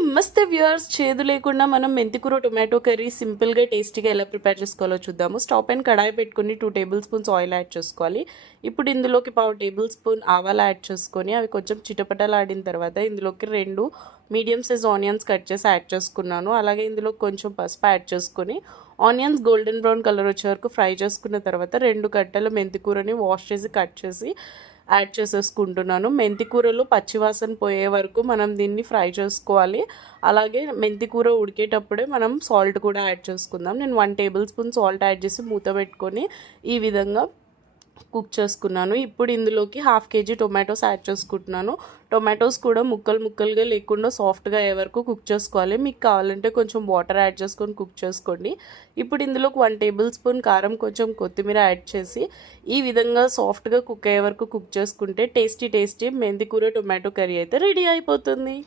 నమస్తే వ్యూవర్స్, చేదు లేకుండా మనం మెంతికూర టొమాటో కర్రీ సింపుల్గా టేస్టీగా ఎలా ప్రిపేర్ చేసుకోవాలో చూద్దాము. స్టవ్ పైన కడాయి పెట్టుకుని 2 టేబుల్ స్పూన్స్ ఆయిల్ యాడ్ చేసుకోవాలి. ఇప్పుడు ఇందులోకి 1/2 టేబుల్ స్పూన్ ఆవాలు యాడ్ చేసుకొని అవి కొంచెం చిటపటలాడిన తర్వాత ఇందులోకి 2 మీడియం సైజ్ ఆనియన్స్ కట్ చేసి యాడ్ చేసుకున్నాను. అలాగే ఇందులో కొంచెం పసుపు యాడ్ చేసుకొని ఆనియన్స్ గోల్డెన్ బ్రౌన్ కలర్ వచ్చే వరకు ఫ్రై చేసుకున్న తర్వాత 2 కట్టల మెంతికూరని వాష్ చేసి కట్ చేసి యాడ్ చేసేసుకుంటున్నాను. మెంతికూరలో పచ్చివాసన పోయే వరకు మనం దీన్ని ఫ్రై చేసుకోవాలి. అలాగే మెంతికూర ఉడికేటప్పుడే మనం సాల్ట్ కూడా యాడ్ చేసుకుందాం. నేను 1 టేబుల్ స్పూన్ సాల్ట్ యాడ్ చేసి మూత పెట్టుకొని ఈ విధంగా కుక్ చేసుకున్నాను. ఇప్పుడు ఇందులోకి 1/2 kg టొమాటోస్ యాడ్ చేసుకుంటున్నాను. టొమాటోస్ కూడా ముక్కలుగా లేకుండా సాఫ్ట్గా అయ్యే వరకు కుక్ చేసుకోవాలి. మీకు కావాలంటే కొంచెం వాటర్ యాడ్ చేసుకొని కుక్ చేసుకోండి. ఇప్పుడు ఇందులోకి 1 టేబుల్ స్పూన్ కారం, కొంచెం కొత్తిమీర యాడ్ చేసి ఈ విధంగా సాఫ్ట్గా కుక్ అయ్యే వరకు కుక్ చేసుకుంటే టేస్టీ మెంతికూర టొమాటో కర్రీ అయితే రెడీ అయిపోతుంది.